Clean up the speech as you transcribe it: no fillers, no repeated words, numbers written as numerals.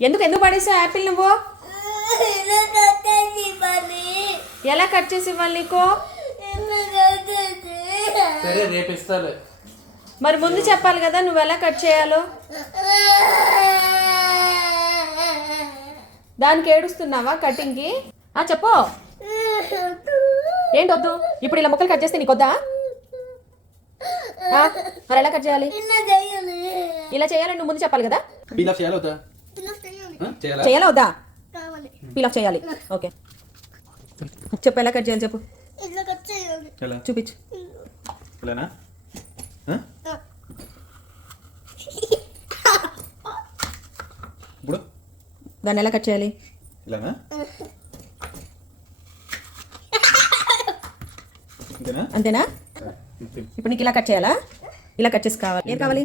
ఎందుకు పడేసావు యాపిల్ నువ్వు? ఎలా కట్ చేసి ఇవ్వాలి నీకు? సరే రేపు ఇస్తాలే. మరి ముందు చెప్పాలి కదా నువ్వు ఎలా కట్ చేయాలో. దానికి ఏడుస్తున్నావా కటింగ్కి? చెప్పు. ఏంటి వద్దు? ఇప్పుడు ఇలా ముక్కలు కట్ చేస్తే నీకు వద్దా? మరి ఎలా కట్ చేయాలి? ఇలా చేయాలని నువ్వు ముందు చెప్పాలి కదా. చేయాలా వద్దా? పీల్ ఆఫ్ చేయాలి. ఓకే చెప్పు ఎలా కట్ చేయాలి చెప్పు. చూపించు. దాన్ని ఎలా కట్ చేయాలి? అంతేనా? ఇప్పుడు నీకు ఇలా కట్ చేయాలా? ఇలా కట్ చేసి కావాలి. ఏం కావాలి?